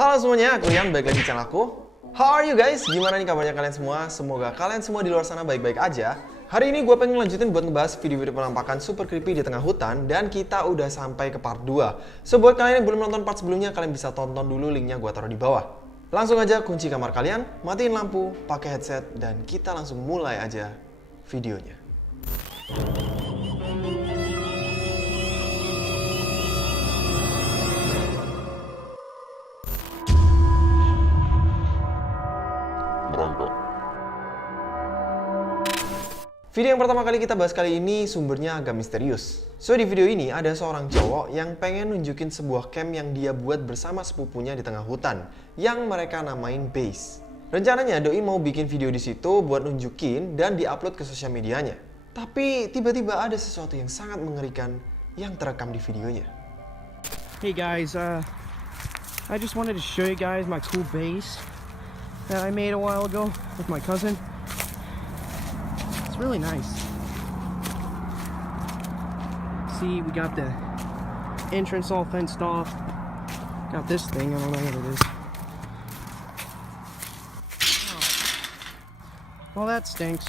Halo semuanya, aku Ian, balik lagi di channel aku. How are you guys? Gimana nih kabarnya kalian semua? Semoga kalian semua di luar sana baik-baik aja. Hari ini gue pengen lanjutin buat ngebahas video-video penampakan super creepy di tengah hutan. Dan kita udah sampai ke part 2. So buat kalian yang belum nonton part sebelumnya, kalian bisa tonton dulu, linknya gue taruh di bawah. Langsung aja kunci kamar kalian, matiin lampu, pakai headset, dan kita langsung mulai aja videonya. Video yang pertama kali kita bahas kali ini sumbernya agak misterius. So di video ini ada seorang cowok yang pengen nunjukin sebuah camp yang dia buat bersama sepupunya di tengah hutan, yang mereka namain base. Rencananya Doi mau bikin video di situ buat nunjukin dan diupload ke sosial medianya. Tapi tiba-tiba ada sesuatu yang sangat mengerikan yang terekam di videonya. Hey guys, I just wanted to show you guys my cool base that I made a while ago with my cousin. It's really nice. See, we got the entrance all fenced off. Got this thing, I don't know what it is. Well, that stinks.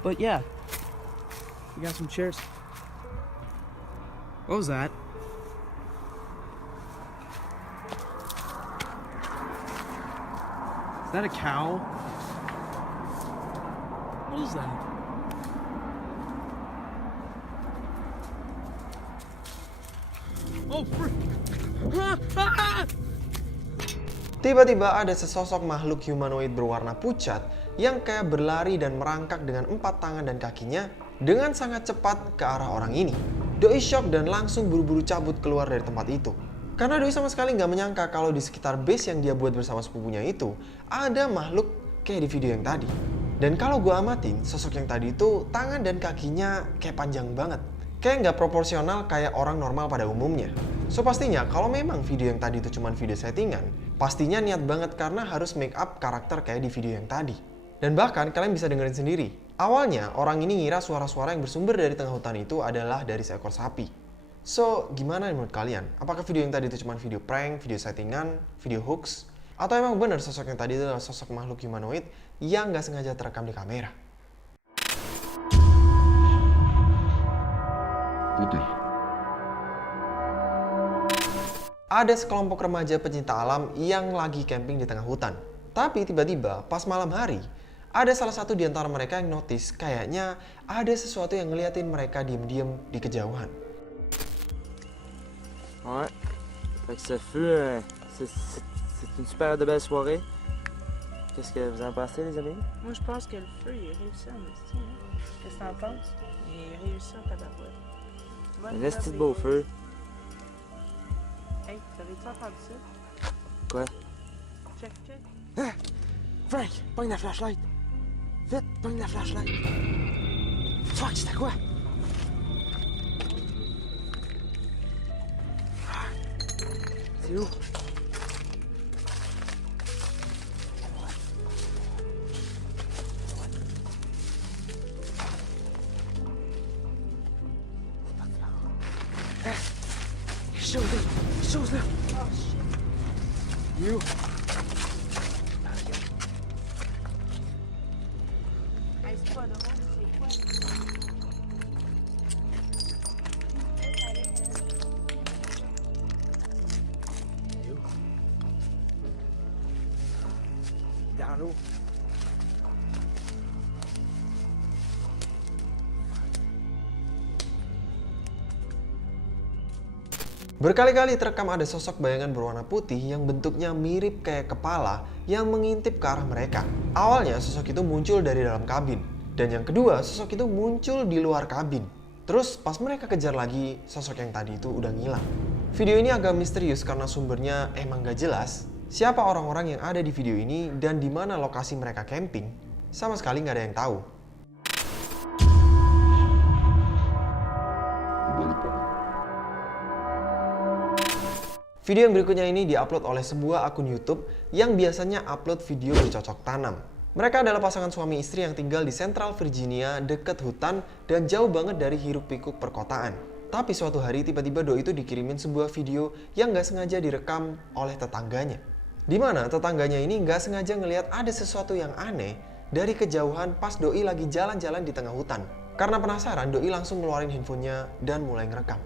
But yeah, we got some chairs. What was that? Is that a cow? What is that? Oh, frick! Tiba-tiba ada sesosok makhluk humanoid berwarna pucat yang kayak berlari dan merangkak dengan 4 tangan dan kakinya dengan sangat cepat ke arah orang ini. Doi shock dan langsung buru-buru cabut keluar dari tempat itu. Karena Doi sama sekali nggak menyangka kalau di sekitar base yang dia buat bersama sepupunya itu ada makhluk kayak di video yang tadi. Dan kalau gue amatin, sosok yang tadi itu tangan dan kakinya kayak panjang banget. Kayak nggak proporsional kayak orang normal pada umumnya. So pastinya kalau memang video yang tadi itu cuma video settingan, pastinya niat banget karena harus make up karakter kayak di video yang tadi. Dan bahkan kalian bisa dengerin sendiri. Awalnya orang ini ngira suara-suara yang bersumber dari tengah hutan itu adalah dari seekor sapi. So gimana menurut kalian? Apakah video yang tadi itu cuma video prank, video settingan, video hoax? Atau emang benar sosok yang tadi itu adalah sosok makhluk humanoid yang nggak sengaja terekam di kamera? Putih. Ada sekelompok remaja pecinta alam yang lagi camping di tengah hutan. Tapi tiba-tiba pas malam hari, ada salah satu di antara mereka yang notice kayaknya ada sesuatu yang ngeliatin mereka diem-diem di kejauhan. Ouais. Fait que ce fut c'est une super de belle soirée. Qu'est-ce que vous en pensez, les amis? Moi, je pense que le feu, il a réussi en esti. Hein? Qu'est-ce que t'en penses? Il a réussi en tabarouette. Un esti de beau feu. Hey, t'avais-tu entendu ça? Quoi? Check, check. Ah! Frank, pogne la flashlight. Vite, pogne la flashlight. Fuck, c'était quoi? C'est où? Chose-là! Oh, shit. You! Hey, c'est pas drôle, c'est quoi? Dans l'eau. Berkali-kali terekam ada sosok bayangan berwarna putih yang bentuknya mirip kayak kepala yang mengintip ke arah mereka. Awalnya sosok itu muncul dari dalam kabin. Dan yang kedua, sosok itu muncul di luar kabin. Terus pas mereka kejar lagi, sosok yang tadi itu udah ngilang. Video ini agak misterius karena sumbernya emang gak jelas. Siapa orang-orang yang ada di video ini dan di mana lokasi mereka camping, sama sekali gak ada yang tahu. Video yang berikutnya ini diupload oleh sebuah akun YouTube yang biasanya upload video bercocok tanam. Mereka adalah pasangan suami istri yang tinggal di Central Virginia, dekat hutan dan jauh banget dari hiruk-pikuk perkotaan. Tapi suatu hari tiba-tiba Doi itu dikirimin sebuah video yang nggak sengaja direkam oleh tetangganya. Di mana tetangganya ini nggak sengaja ngelihat ada sesuatu yang aneh dari kejauhan pas Doi lagi jalan-jalan di tengah hutan. Karena penasaran, Doi langsung ngeluarin handphonenya dan mulai ngerekam.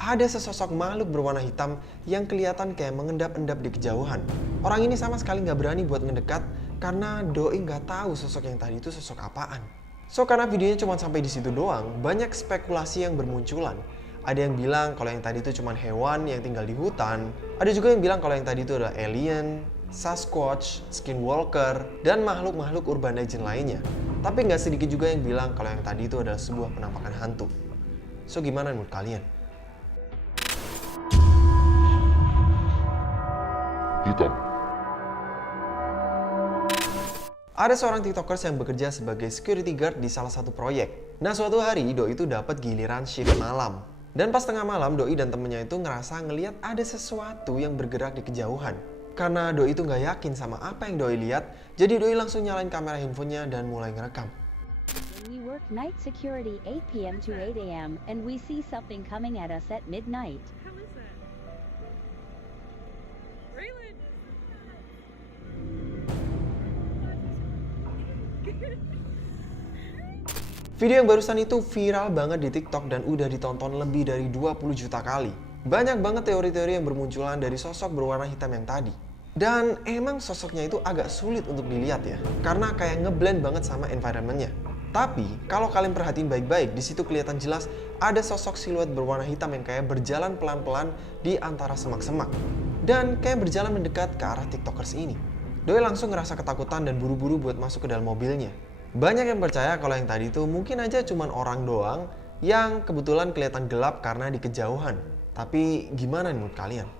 Ada sesosok makhluk berwarna hitam yang kelihatan kayak mengendap-endap di kejauhan. Orang ini sama sekali nggak berani buat ngedekat karena Doi nggak tahu sosok yang tadi itu sosok apaan. So karena videonya cuma sampai di situ doang, banyak spekulasi yang bermunculan. Ada yang bilang kalau yang tadi itu cuma hewan yang tinggal di hutan. Ada juga yang bilang kalau yang tadi itu adalah alien, Sasquatch, Skinwalker, dan makhluk-makhluk urban legend lainnya. Tapi nggak sedikit juga yang bilang kalau yang tadi itu adalah sebuah penampakan hantu. So gimana menurut kalian? Hitam. Ada seorang tiktokers yang bekerja sebagai security guard di salah satu proyek. Nah suatu hari Doi itu dapat giliran shift malam. Dan pas tengah malam Doi dan temennya itu ngerasa ngeliat ada sesuatu yang bergerak di kejauhan. Karena Doi itu nggak yakin sama apa yang Doi lihat, jadi Doi langsung nyalain kamera handphonenya dan mulai ngerekam. We work night security 8 p.m. to 8 a.m. and we see something coming at us at midnight. How is that? Raylan! Video yang barusan itu viral banget di TikTok dan udah ditonton lebih dari 20 juta kali. Banyak banget teori-teori yang bermunculan dari sosok berwarna hitam yang tadi. Dan emang sosoknya itu agak sulit untuk dilihat ya, karena kayak ngeblend banget sama environmentnya. Tapi kalau kalian perhatiin baik-baik, di situ kelihatan jelas ada sosok siluet berwarna hitam yang kayak berjalan pelan-pelan di antara semak-semak. Dan kayak berjalan mendekat ke arah tiktokers ini. Doi langsung ngerasa ketakutan dan buru-buru buat masuk ke dalam mobilnya. Banyak yang percaya kalau yang tadi itu mungkin aja cuman orang doang yang kebetulan kelihatan gelap karena di kejauhan. Tapi gimana menurut kalian?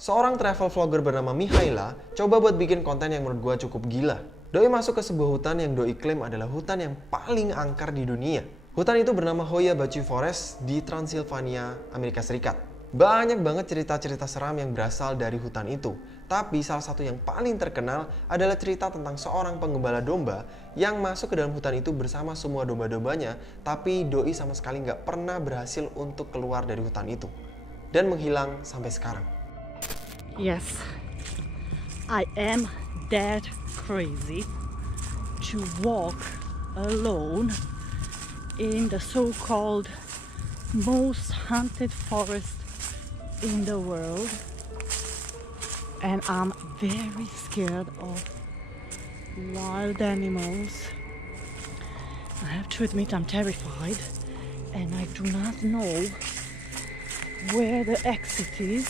Seorang travel vlogger bernama Mihaela coba buat bikin konten yang menurut gue cukup gila. Doi masuk ke sebuah hutan yang Doi klaim adalah hutan yang paling angker di dunia. Hutan itu bernama Hoya Baciu Forest di Transylvania, Amerika Serikat. Banyak banget cerita-cerita seram yang berasal dari hutan itu. Tapi salah satu yang paling terkenal adalah cerita tentang seorang penggembala domba yang masuk ke dalam hutan itu bersama semua domba-dombanya, tapi Doi sama sekali nggak pernah berhasil untuk keluar dari hutan itu. Dan menghilang sampai sekarang. Yes, I am that crazy to walk alone in the so-called most haunted forest in the world, and I'm very scared of wild animals. I have to admit I'm terrified, and I do not know where the exit is.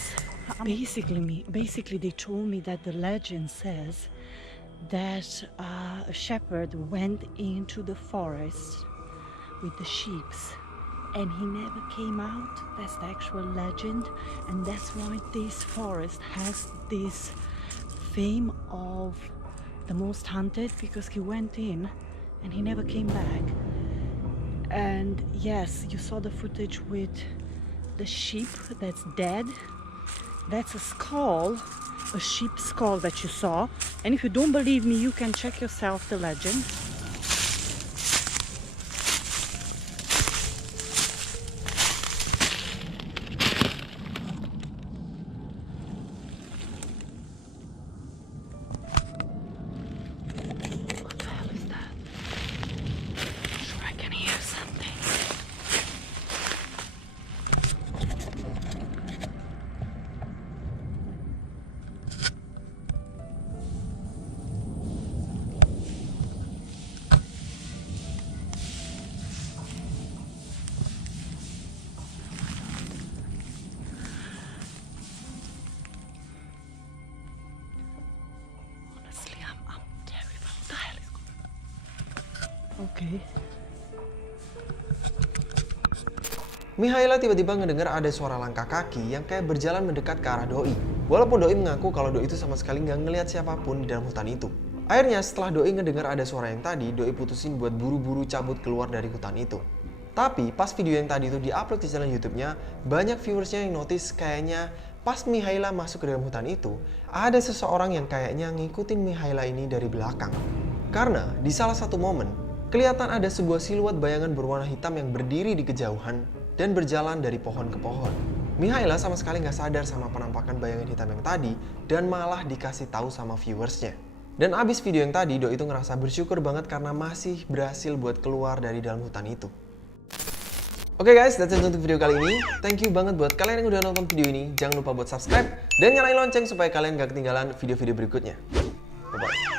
Basically they told me that the legend says that a shepherd went into the forest with the sheep and he never came out. That's the actual legend, and that's why this forest has this fame of the most hunted, because he went in and he never came back. And yes, you saw the footage with the sheep that's dead. That's a skull, a sheep skull that you saw. And if you don't believe me, you can check yourself the legend. What the hell is that? I'm sure I can hear something. Honestly, I'm terrified. What the hell is going on? Okay. Mihaela tiba-tiba ngedengar ada suara langkah kaki yang kayak berjalan mendekat ke arah Doi. Walaupun Doi mengaku kalau Doi itu sama sekali nggak ngelihat siapapun di dalam hutan itu. Akhirnya setelah Doi ngedengar ada suara yang tadi, Doi putusin buat buru-buru cabut keluar dari hutan itu. Tapi pas video yang tadi itu diupload di channel YouTube-nya, banyak viewersnya yang notice kayaknya pas Mihaela masuk ke dalam hutan itu, ada seseorang yang kayaknya ngikutin Mihaela ini dari belakang. Karena di salah satu momen, kelihatan ada sebuah siluet bayangan berwarna hitam yang berdiri di kejauhan dan berjalan dari pohon ke pohon. Mihaela sama sekali nggak sadar sama penampakan bayangan hitam yang tadi dan malah dikasih tahu sama viewersnya. Dan abis video yang tadi, Doi itu ngerasa bersyukur banget karena masih berhasil buat keluar dari dalam hutan itu. Oke guys, that's it untuk video kali ini. Thank you banget buat kalian yang udah nonton video ini. Jangan lupa buat subscribe dan nyalain lonceng supaya kalian gak ketinggalan video-video berikutnya. Bye-bye.